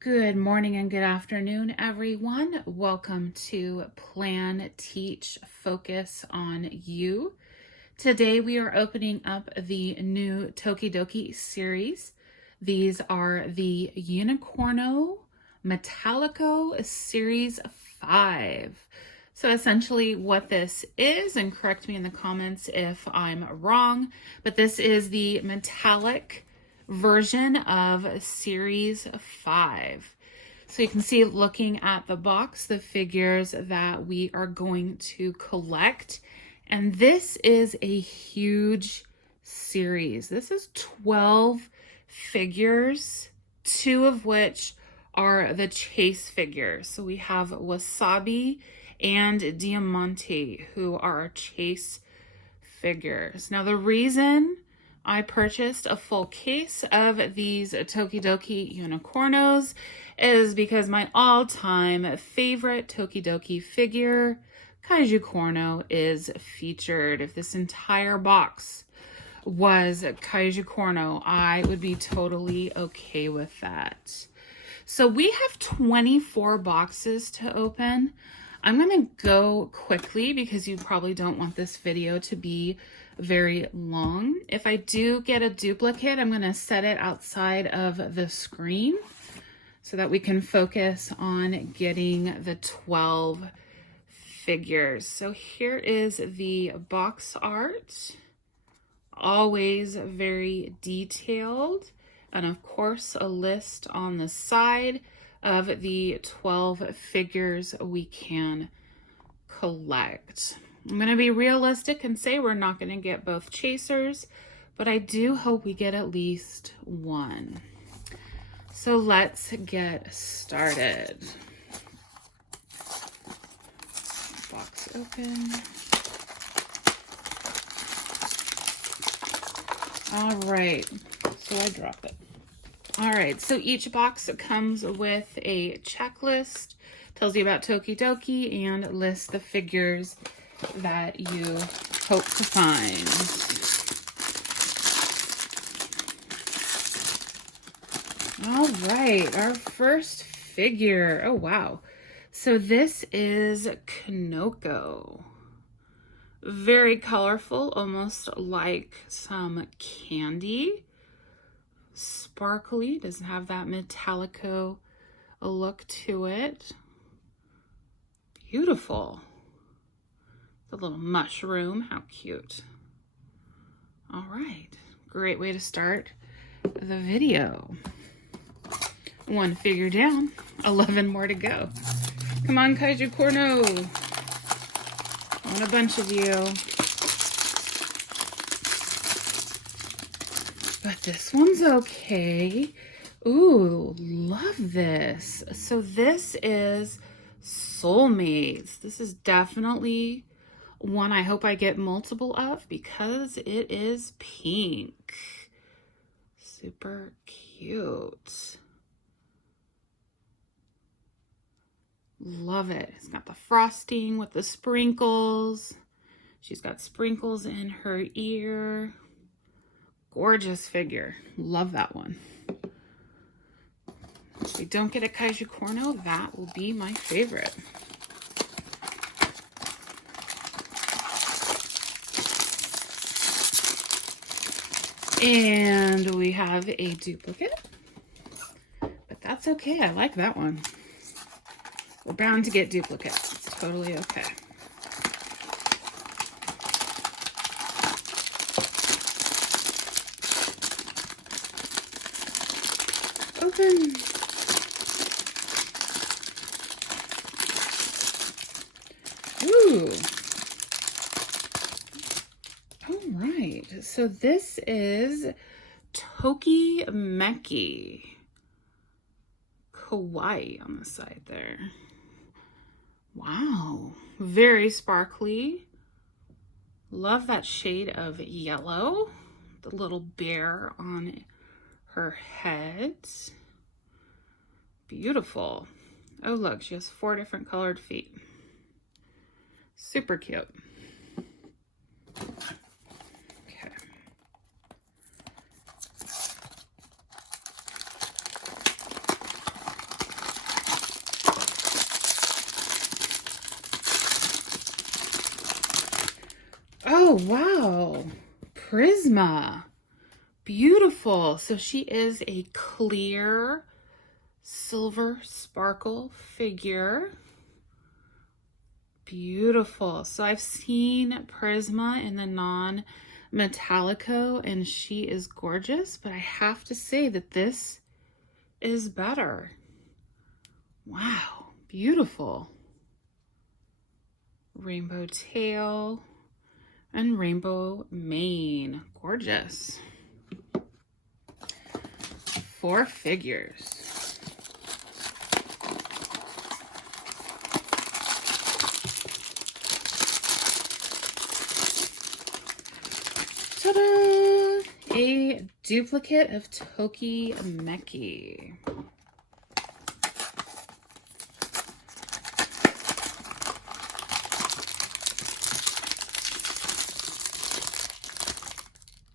Good morning and good afternoon, everyone. Welcome to Plan, Teach, Focus on You. Today we are opening up the new Tokidoki series. These are the Unicorno Metallico Series 5. So essentially what this is, and correct me in the comments if I'm wrong, but this is the metallic version of Series 5. So you can see, looking at the box, the figures that we are going to collect. And this is a huge series. This is 12 figures, 2 of which are the chase figures. So we have Wasabi and Diamante, who are our chase figures. Now the reason I purchased a full case of these Tokidoki Unicornos is because my all-time favorite Tokidoki figure, Unicorno, is featured. If this entire box was Unicorno, I would be totally okay with that. So we have 24 boxes to open. I'm going to go quickly because you probably don't want this video to be very long. If I do get a duplicate, I'm going to set it outside of the screen so that we can focus on getting the 12 figures. So here is the box art, always very detailed, and of course a list on the side of the 12 figures we can collect. I'm going to be realistic and say we're not going to get both chasers, but I do hope we get at least one. So let's get started. Box open. All right, so I dropped it. All right, so each box comes with a checklist, tells you about Tokidoki, and lists the figures that you hope to find. All right, our first figure. Oh, wow. So this is Kanoko. Very colorful, almost like some candy. Sparkly, doesn't have that Metallico look to it. Beautiful. The little mushroom, how cute. All right, great way to start the video. One figure down, 11 more to go. Come on, Unicorno. I want a bunch of you. But this one's okay. Ooh, love this. So this is Soulmates. This is definitely one I hope I get multiple of because it is pink. Super cute. Love it. It's got the frosting with the sprinkles. She's got sprinkles in her ear. Gorgeous figure. Love that one. If we don't get a Unicorno, that will be my favorite. And we have a duplicate, but that's okay. I like that one. We're bound to get duplicates. It's totally okay. Open. Ooh. All right. So this is Tokidoki. Kawaii on the side there. Wow. Very sparkly. Love that shade of yellow. The little bear on her head. Beautiful. Oh, look, she has 4 different colored feet. Super cute. Okay. Oh, wow. Prisma. Beautiful. So she is a clear silver sparkle figure. Beautiful. So I've seen Prisma in the non-Metallico and she is gorgeous, but I have to say that this is better. Wow, beautiful. Rainbow tail and rainbow mane. Gorgeous. 4 figures. Ta-da! A duplicate of Tokidoki.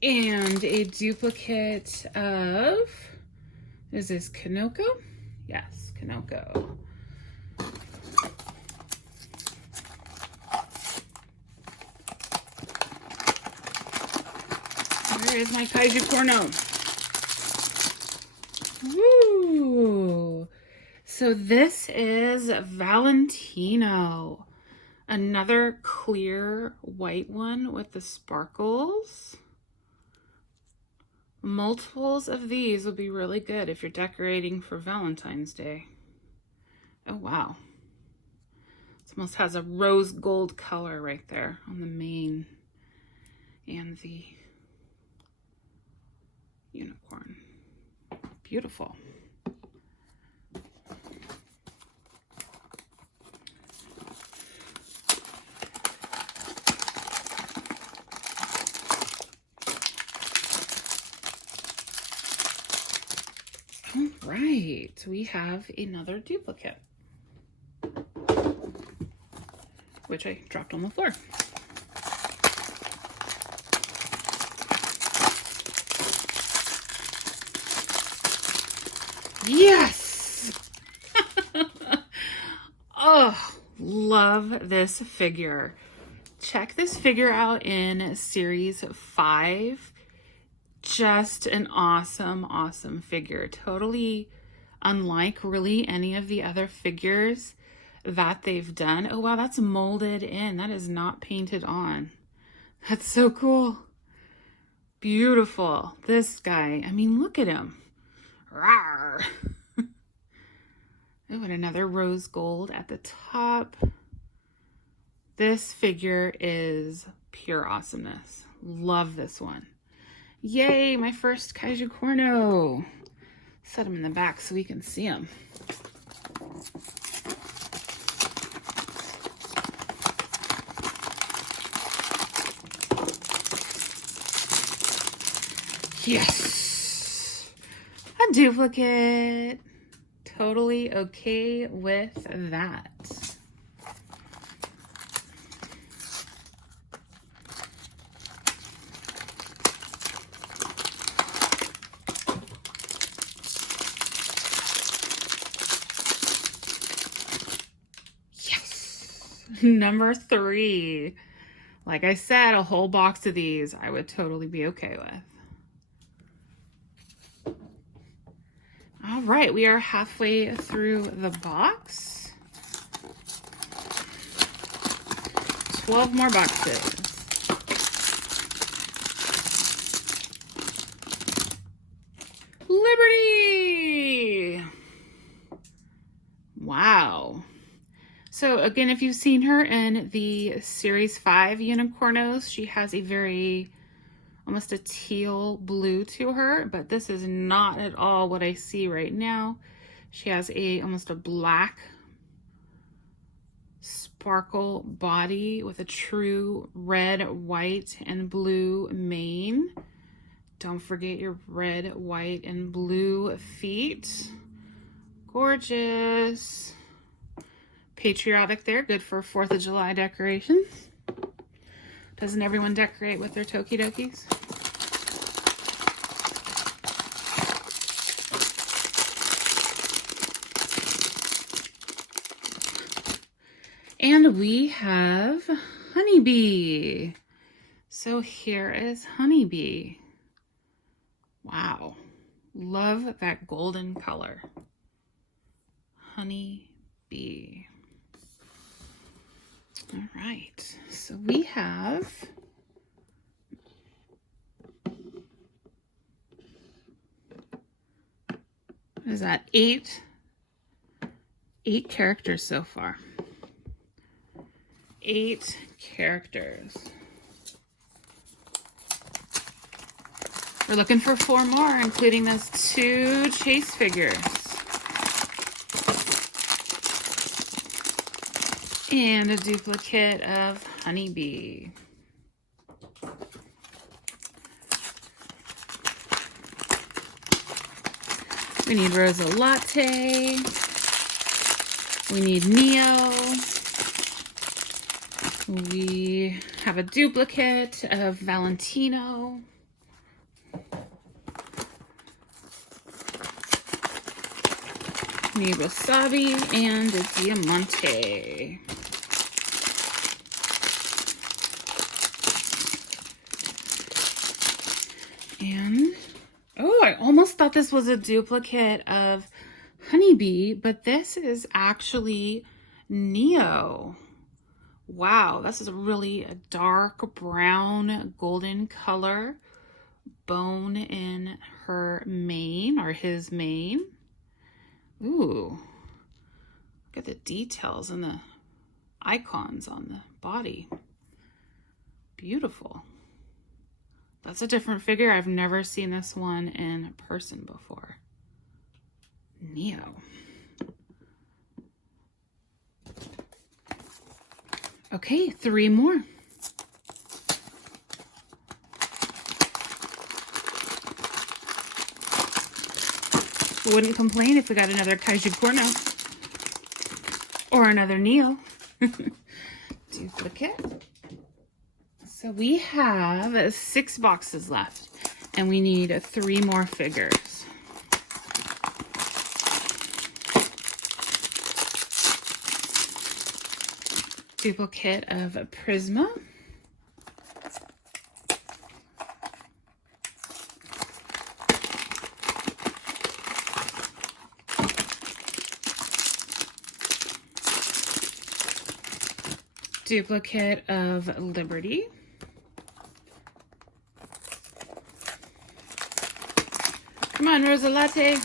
And a duplicate of, is this Kanoko? Yes, Kanoko. Where is my Unicorno? Woo! So this is Valentino. Another clear white one with the sparkles. Multiples of these will be really good if you're decorating for Valentine's Day. Oh, wow. This almost has a rose gold color right there on the mane and the unicorn. Beautiful. All right, we have another duplicate, which I dropped on the floor. Yes! Oh, love this figure. Check this figure out in series 5. Just an awesome, awesome figure. Totally unlike really any of the other figures that they've done. Oh, wow, that's molded in. That is not painted on. That's so cool. Beautiful. This guy, I mean, look at him. Rawr. Oh, and another rose gold at the top. This figure is pure awesomeness. Love this one. Yay, my first Unicorno. Set him in the back so we can see him. Yes! A duplicate. Totally okay with that. Number 3. Like I said, a whole box of these I would totally be okay with. All right, we are halfway through the box. 12 more boxes. Liberty! Wow. So again, if you've seen her in the Series 5 Unicornos, she has a very, almost a teal blue to her, but this is not at all what I see right now. She has almost a black sparkle body with a true red, white, and blue mane. Don't forget your red, white, and blue feet. Gorgeous. Patriotic there, good for 4th of July decorations. Doesn't everyone decorate with their Tokidokis? And we have Honeybee. So here is Honeybee. Wow. Love that golden color. Honeybee. All right. So we have what is that? Eight characters so far. 8 characters. We're looking for 4 more, including those 2 chase figures. And a duplicate of Honeybee. We need Rosa Latte. We need Neo. We have a duplicate of Valentino. Need Wasabi and a Diamante. And, oh, I almost thought this was a duplicate of Honeybee, but this is actually Neo. Wow, this is really a dark brown golden color. Bone in her mane, or his mane. Ooh, look at the details and the icons on the body. Beautiful. That's a different figure. I've never seen this one in person before. Neo. Okay, 3 more. Wouldn't complain if we got another Unicorno or another Neo. Duplicate. So we have 6 boxes left, and we need 3 more figures. Duplicate of Prisma. Duplicate of Liberty. Come on, Rosa Latte.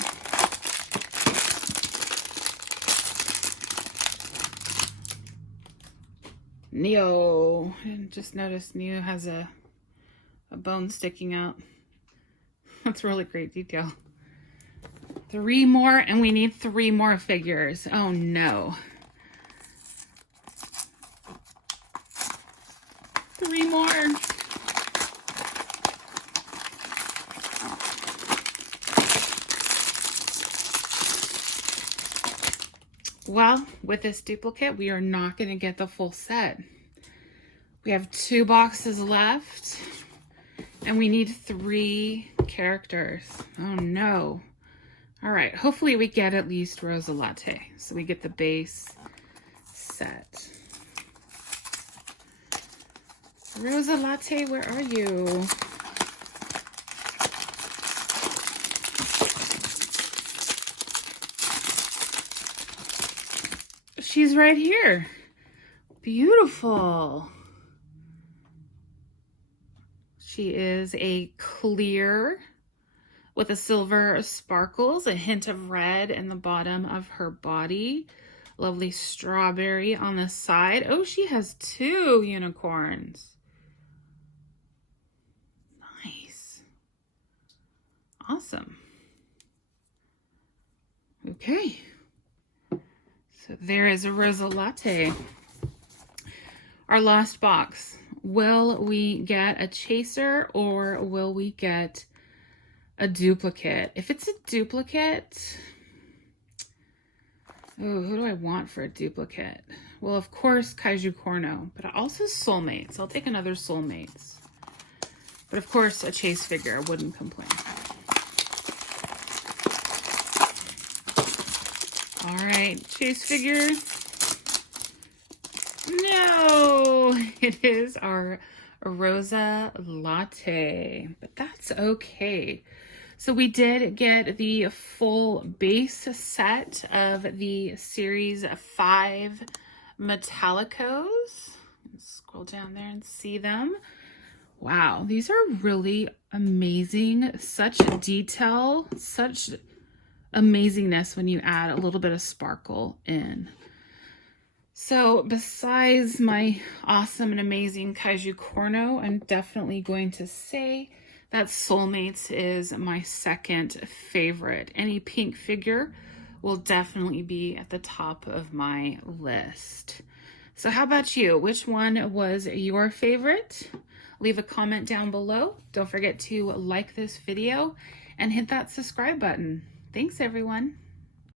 Neo. I just noticed Neo has a bone sticking out. That's really great detail. 3 more, and we need 3 more figures. Oh no. 3 more. Well, with this duplicate, we are not going to get the full set. We have 2 boxes left, and we need 3 characters. Oh no. All right, hopefully we get at least Rosa Latte, so we get the base set. Rosa Latte, where are you? She's right here. Beautiful. She is a clear with a silver sparkles, a hint of red in the bottom of her body. Lovely strawberry on the side. Oh, she has 2 unicorns. Nice. Awesome. Okay. So there is a Rosa Latte. Our last box. Will we get a chaser or will we get a duplicate? If it's a duplicate, oh, who do I want for a duplicate? Well, of course, Unicorno, but also Soulmates. I'll take another Soulmates. But of course, a chase figure. I wouldn't complain. All right, chase figure. No, it is our Rosa Latte, but that's okay. So we did get the full base set of the Series 5 Metallicos. Scroll down there and see them. Wow, these are really amazing. Such detail, such amazingness when you add a little bit of sparkle in. So besides my awesome and amazing Unicorno, I'm definitely going to say that Soulmates is my second favorite. Any pink figure will definitely be at the top of my list. So how about you? Which one was your favorite? Leave a comment down below. Don't forget to like this video and hit that subscribe button. Thanks, everyone.